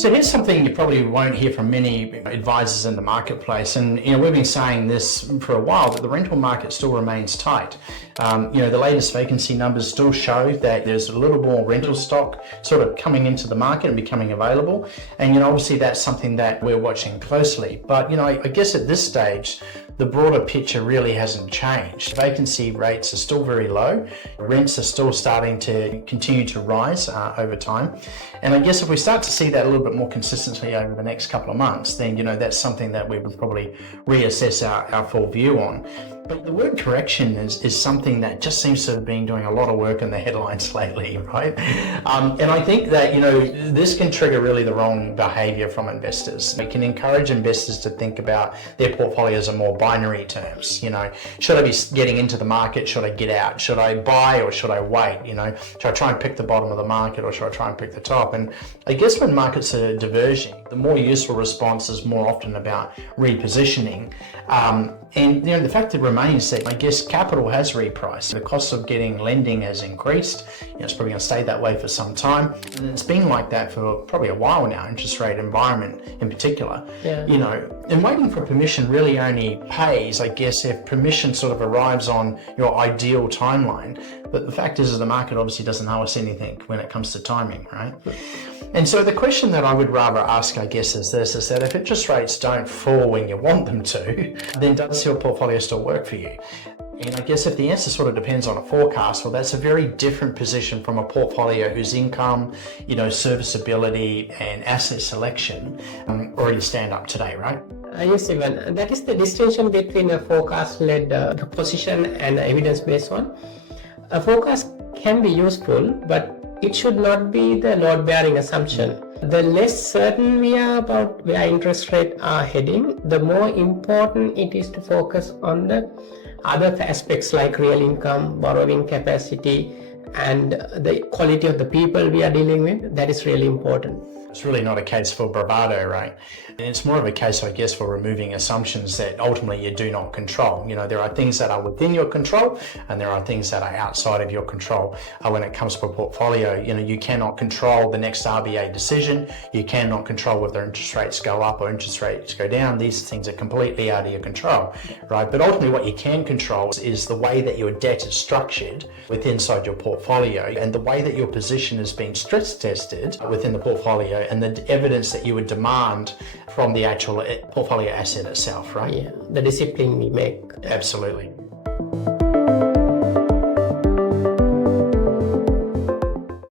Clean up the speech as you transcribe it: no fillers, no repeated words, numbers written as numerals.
So here's something you probably won't hear from many advisors in the marketplace, and we've been saying this for a while, that the rental market still remains tight. The latest vacancy numbers still show that there's a little more rental stock sort of coming into the market and becoming available, and obviously that's something that we're watching closely. But I guess at this stage, the broader picture really hasn't changed. Vacancy rates are still very low. Rents are still starting to continue to rise over time. And I guess if we start to see that a little bit more consistently over the next couple of months, then, that's something that we would probably reassess our full view on. But the word correction is something that just seems to have been doing a lot of work in the headlines lately, right? And I think that, this can trigger really the wrong behavior from investors. It can encourage investors to think about their portfolios in more binary terms. Should I be getting into the market? Should I get out? Should I buy or should I wait? Should I try and pick the bottom of the market or should I try and pick the top? And I guess when markets are diverging, the more useful response is more often about repositioning. And the fact that remains that I guess capital has repriced. The cost of getting lending has increased. It's probably going to stay that way for some time. And it's been like that for probably a while now, interest rate environment in particular. Yeah. And waiting for permission really only pays, I guess, if permission sort of arrives on your ideal timeline. But the fact is the market obviously doesn't owe us anything when it comes to timing, right? And so the question that I would rather ask, I guess, is this, is that if interest rates don't fall when you want them to, then does your portfolio still work for you? And I guess if the answer sort of depends on a forecast, well, that's a very different position from a portfolio whose income, serviceability and asset selection already stand up today, right? Yes, Ewan. That is the distinction between a forecast-led position and evidence-based one. A forecast can be useful, but it should not be the load-bearing assumption. The less certain we are about where interest rates are heading, the more important it is to focus on the other aspects like real income, borrowing capacity, and the quality of the people we are dealing with. That is really important. It's really not a case for bravado, right? And it's more of a case, I guess, for removing assumptions that ultimately you do not control. There are things that are within your control and there are things that are outside of your control. When it comes to a portfolio, you cannot control the next RBA decision. You cannot control whether interest rates go up or interest rates go down. These things are completely out of your control, right? But ultimately what you can control is the way that your debt is structured inside your portfolio and the way that your position has been stress tested within the portfolio and the evidence that you would demand from the actual portfolio asset itself, right? Yeah, the discipline we make. Absolutely.